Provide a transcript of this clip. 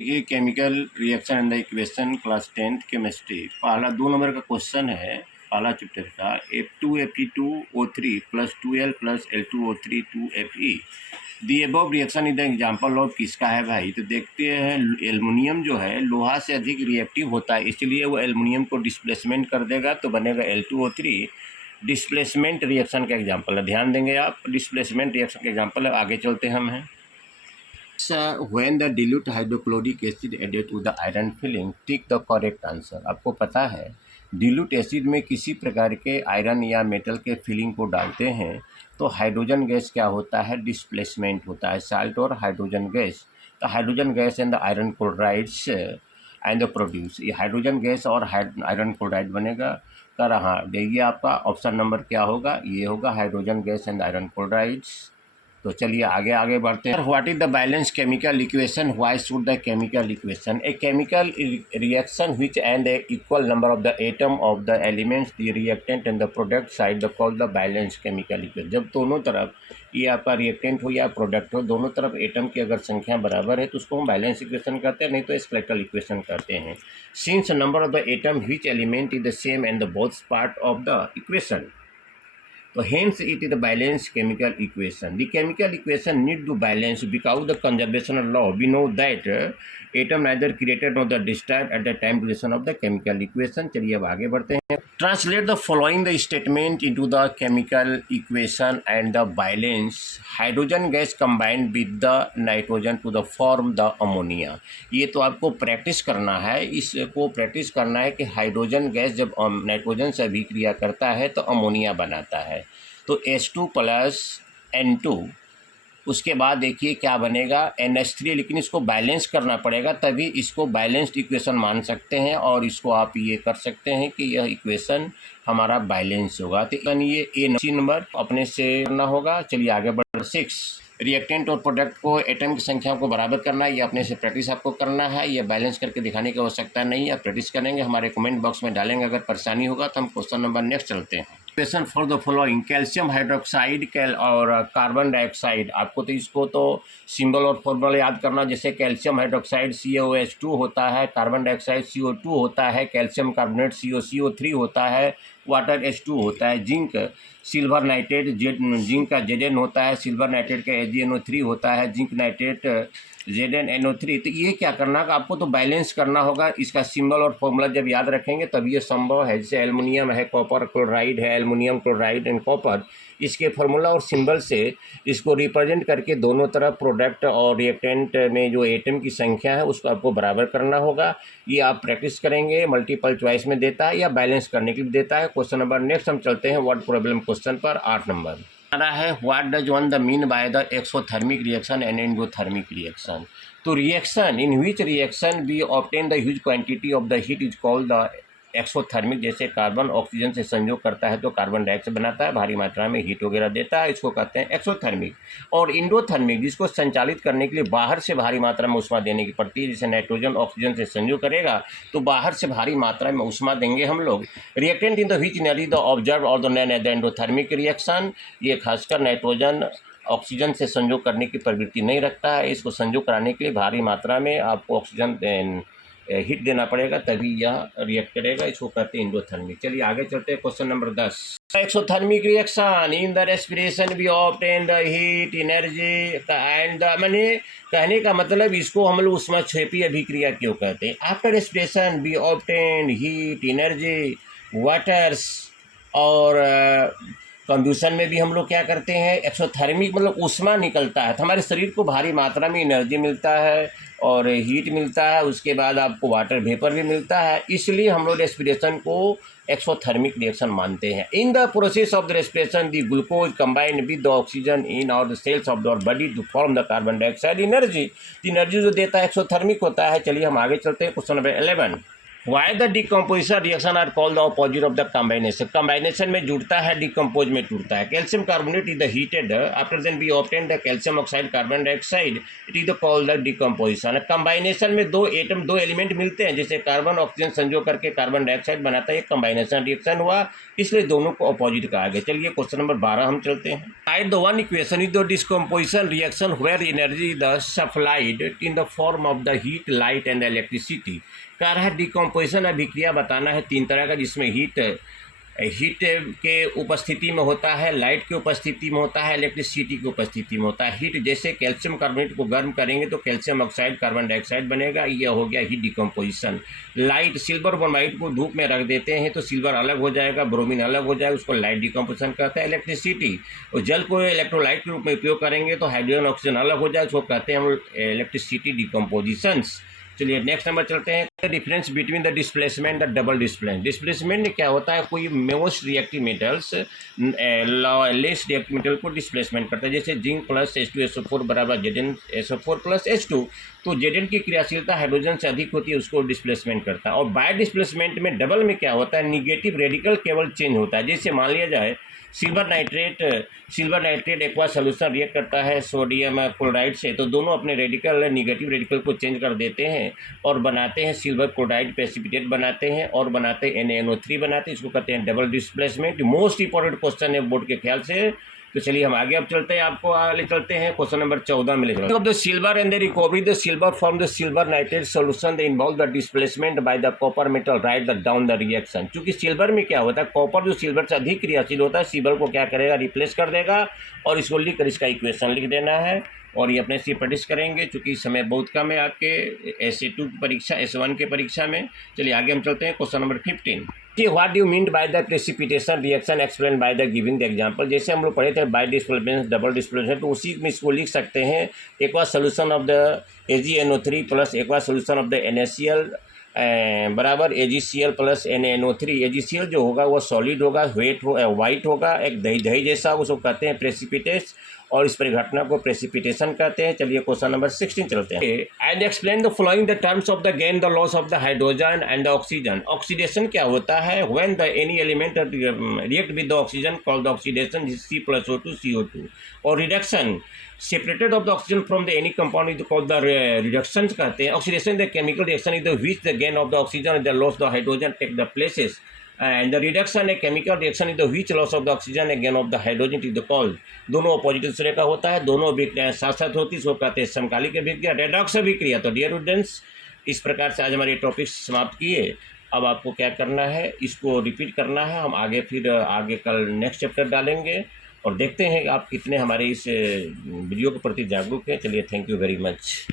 ये chemical reaction and the equation class 10th chemistry पहला 2 number का क्वेश्चन है। पहला चैप्टर का F2Fe2O3 plus 2L plus L2O3 2Fe the above reaction is the example of किसका है भाई। तो देखते हैं, एल्युमिनियम जो है लोहा से अधिक रिएक्टिव होता है, इसलिए वो एल्युमिनियम को डिस्प्लेसमेंट कर देगा तो बनेगा L2O3। डिस्प्लेसमेंट रिएक्शन का एग्जाम्पल है, ध्यान देंगे आप, डिस्प्लेसमेंट रिएक्शन का एग्जाम्पल है। आगे चलते हम हैं। When the dilute hydrochloric acid added to the iron filling, tick the correct answer. आपको पता है डिल्यूट एसिड में किसी प्रकार के आयरन या मेटल के फिलिंग को डालते हैं तो हाइड्रोजन गैस क्या होता है, डिस्प्लेसमेंट होता है, साल्ट और हाइड्रोजन गैस। तो hydrogen gas and the iron chlorides and the produce, ये हाइड्रोजन गैस और आयरन क्लोराइड बनेगा। कर हाँ देखिए आपका ऑप्शन नंबर क्या होगा, ये होगा hydrogen gas and iron chlorides. तो चलिए आगे आगे बढ़ते हैं। What is the balance chemical equation, why should the chemical equation a chemical reaction which and the equal number of the atom of the elements the reactant and the product side the call the balance chemical equation. जब दोनों तरफ ये आपका reactant हो या product हो, दोनों तरफ एटम की अगर संख्या बराबर है तो उसको हम बैलेंस इक्वेशन करते हैं, नहीं तो स्केलेटल इक्वेशन करते हैं। Since number of the atom which element is the same and the both part of the equation, so hence it is the balanced chemical equation. The chemical equation need to balance because the conservation law. We know that atom neither created nor the destroyed at the time duration of the chemical equation. चलिए अब आगे बढ़ते हैं। Translate the following the statement into the chemical equation and the balance. Hydrogen gas combined with the nitrogen to the form the ammonia. ये तो आपको practice करना है, इसको प्रैक्टिस करना है कि हाइड्रोजन गैस जब नाइट्रोजन से अभिक्रिया करता है तो अमोनिया बनाता है। तो H2 प्लस N2, उसके बाद देखिए क्या बनेगा NH3, लेकिन इसको बैलेंस करना पड़ेगा तभी इसको बैलेंस्ड इक्वेशन मान सकते हैं और इसको आप ये कर सकते हैं कि यह इक्वेशन हमारा बैलेंस होगा। तो ये ए नंबर अपने से करना होगा। चलिए आगे बढ़ 6 रिएक्टेंट और प्रोडक्ट को एटम की संख्या को बराबर करना है, ये अपने से प्रैक्टिस आपको करना है, ये बैलेंस करके दिखाने की आवश्यकता नहीं है, प्रैक्टिस करेंगे, हमारे कमेंट बॉक्स में डालेंगे। अगर परेशानी होगा तो हम क्वेश्चन नंबर नेक्स्ट चलते हैं। Equation for the following calcium hydroxide और कार्बन डाइऑक्साइड। आपको तो इसको तो सिंबल और फॉर्मूला याद करना, जैसे कैल्शियम हाइड्रोक्साइड CaOH2 होता है, कार्बन डाइऑक्साइड CO2 होता है, कैल्शियम कार्बोनेट COCO3 होता है, वाटर H2 होता है, जिंक सिल्वर नाइट्रेट जिंक का Zn होता है, सिल्वर नाइट्रेट का AgNO3 होता है, जिंक नाइट्रेट ZnNO3। तो ये क्या करना है, आपको तो बैलेंस करना होगा। इसका सिंबल और फॉर्मूला जब याद रखेंगे तब ये संभव है। जैसे एल्युमिनियम है, कॉपर क्लोराइड है, एल्युमिनियम क्लोराइड एंड कॉपर, इसके फॉर्मूला और सिंबल से इसको रिप्रेजेंट करके दोनों तरफ प्रोडक्ट और रिएक्टेंट में जो एटम की संख्या है उसको आपको बराबर करना होगा। ये आप प्रैक्टिस करेंगे, मल्टीपल चॉइस में देता है या बैलेंस करने के लिए देता है। क्वेश्चन नंबर नेक्स्ट हम चलते हैं वर्ड प्रॉब्लम क्वेश्चन पर। 8 नंबर आ रहा है, what does one the mean by the exothermic reaction and endothermic reaction. तो reaction in which reaction we obtain the huge quantity of the heat is called the exothermic. जैसे carbon oxygen से संयोग करता है तो कार्बन डाइऑक्साइड बनाता है, भारी मात्रा में हीट वगैरह देता है, इसको कहते हैं एक्सोथर्मिक। और इंडोथर्मिक जिसको संचालित करने के लिए बाहर से भारी मात्रा में ऊष्मा देने की पड़ती है, जैसे नाइट्रोजन ऑक्सीजन से संयोग करेगा तो बाहर से भारी मात्रा में ऊष्मा देंगे हम लोग। Reactant in the which energy the observe और द एंडोथर्मिक रिएक्शन, ये खासकर नाइट्रोजन ऑक्सीजन से संयोग करने की प्रवृत्ति नहीं रखता है, इसको संयोग कराने के लिए भारी मात्रा में आपको ऑक्सीजन हीट देना पड़ेगा तभी यह रिएक्ट करेगा, इसको कहते हैं इंडोथर्मिक। चलिए आगे चलते हैं question number 10। Exothermic reaction in the respiration we obtain the heat energy and the, माने कहने का मतलब इसको हम लोग ऊष्माक्षेपी अभिक्रिया क्यों कहते हैं। After respiration we obtain heat energy waters, और कंबशन में भी हम लोग क्या करते हैं, एक्सोथर्मिक मतलब ऊष्मा निकलता है तो हमारे शरीर को भारी मात्रा में एनर्जी मिलता है और हीट मिलता है, उसके बाद आपको वाटर वेपर भी मिलता है, इसलिए हम लोग रेस्पिरेशन को एक्सोथर्मिक रिएक्शन मानते हैं। In the process of the respiration the glucose combined with the oxygen in और the cells of the body to form the carbon dioxide energy. Energy जो देता है एक्सोथर्मिक होता है। चलिए हम आगे चलते हैं question number 11। Why the decomposition reaction are called the opposite of the combination. Combination में जुड़ता है, डिकम्पोज में टूटता है। Calcium carbonate is the heated after then be obtain the calcium oxide carbon dioxide, it is the called the decomposition. Combination में दो element मिलते हैं, जैसे कार्बन ऑक्सीजन संजो करके कार्बन डाइऑक्साइड बनाता है, एक कम्बाइनेशन रिएक्शन हुआ, इसलिए दोनों को अपोजिट कहा गया। चलिए क्वेश्चन नंबर 12 हम चलते हैं। Write the one equation is the decomposition reaction where energy the supplied in the form of the heat, light and electricity. कह रहा है डिकम्पोजिशन अभिक्रिया बताना है 3 तरह का, जिसमें हीट के उपस्थिति में होता है, लाइट की उपस्थिति में होता है, इलेक्ट्रिसिटी की उपस्थिति में होता है। हीट जैसे कैल्शियम कार्बोनेट को गर्म करेंगे तो कैल्शियम ऑक्साइड कार्बन डाइऑक्साइड बनेगा, यह हो गया heat decomposition. Light silver bromide को धूप में रख देते हैं तो सिल्वर अलग हो जाएगा, ब्रोमीन अलग हो जाएगा, उसको लाइट डिकम्पोजिशन कहते हैं। इलेक्ट्रिसिटी और जल को इलेक्ट्रोलाइट के रूप में उपयोग करेंगे तो हाइड्रोजन ऑक्सीजन अलग हो जाए, उसको कहते हैं हम इलेक्ट्रिसिटी डिकम्पोजिशंस। चलिए नेक्स्ट नंबर चलते हैं। Difference between the displacement the double displacement. Displacement में क्या होता है, कोई most reactive metals less reactive metal को डिस्प्लेसमेंट करता है, जैसे जिंक प्लस H2SO4 बराबर ZnSO4 प्लस H2। तो Zn की क्रियाशीलता हाइड्रोजन से अधिक होती है, उसको डिस्प्लेसमेंट करता है। और बाय डिस्प्लेसमेंट में डबल में क्या होता है, निगेटिव रेडिकल केवल चेंज होता है। जैसे मान लिया जाए silver nitrate aqua solution react करता है सोडियम क्लोराइड से, तो दोनों अपने रेडिकल निगेटिव रेडिकल को चेंज कर देते हैं और बनाते हैं सिल्वर क्लोराइड प्रेसिपिटेट बनाते हैं और बनाते हैं NaNO3 बनाते हैं, इसको कहते हैं double displacement. Most important question है बोर्ड के ख्याल से। तो चलिए हम आगे अब चलते हैं, आपको आगे चलते हैं क्वेश्चन नंबर 14 में लिखा the silver and the recovery the silver from the silver nitrate solution the involve the displacement by the copper metal right the down the reaction. क्योंकि सिल्वर में क्या होता है, कॉपर जो सिल्वर से अधिक क्रियाशील होता है, सिल्वर को क्या करेगा, रिप्लेस कर देगा और इसको लिख कर इसका इक्वेशन लिख देना है और ये अपने से प्रैक्टिस करेंगे, चूँकि समय बहुत कम है आपके SA2 की परीक्षा, S1 के परीक्षा में। चलिए आगे हम चलते हैं question number 15। What do mean by the precipitation reaction explain by the giving the example. जैसे हम लोग पढ़े थे बाय डिस्प्लेसमेंट डबल डिस्प्लेसमेंट, तो उसी में इसको लिख सकते हैं aqua solution of the AgNO3 plus aqua solution of the NaCl बराबर AgCl प्लस NaNO3। AgCl जो होगा वो सॉलिड होगा, वाइट होगा, एक दही जैसा, उसको कहते हैं प्रेसिपिटेट और इस परिघटना को प्रेसिपिटेशन कहते हैं। चलिए क्वेश्चन नंबर 16 चलते हैं। And explain the following the terms of the gain the loss of the hydrogen and the oxygen. Oxidation क्या होता है, when the any element react with the oxygen called the oxidation C+O2 CO2। और reduction separated of the oxygen from the any compound is called the reduction कहते हैं। Oxidation the chemical reaction is the which the gain of the oxygen and the loss the hydrogen take the places and the reduction a chemical reaction is the which loss of the oxygen and gain of the hydrogen is the called। दोनों opposite दूसरे का होता है, दोनों अभिक्रियाएं साथ साथ होती है, इसको कहते हैं समकालिक अभिक्रिया। रेडॉक्स अभिक्रिया तो डियर स्टूडेंट्स, इस प्रकार से आज हमारे टॉपिक समाप्त किए। अब आपको क्या करना है, इसको रिपीट करना है। हम आगे फिर आगे कल नेक्स्ट चैप्टर डालेंगे और देखते हैं कि आप कितने हमारे इस वीडियो के प्रति जागरूक हैं। चलिए थैंक यू वेरी मच।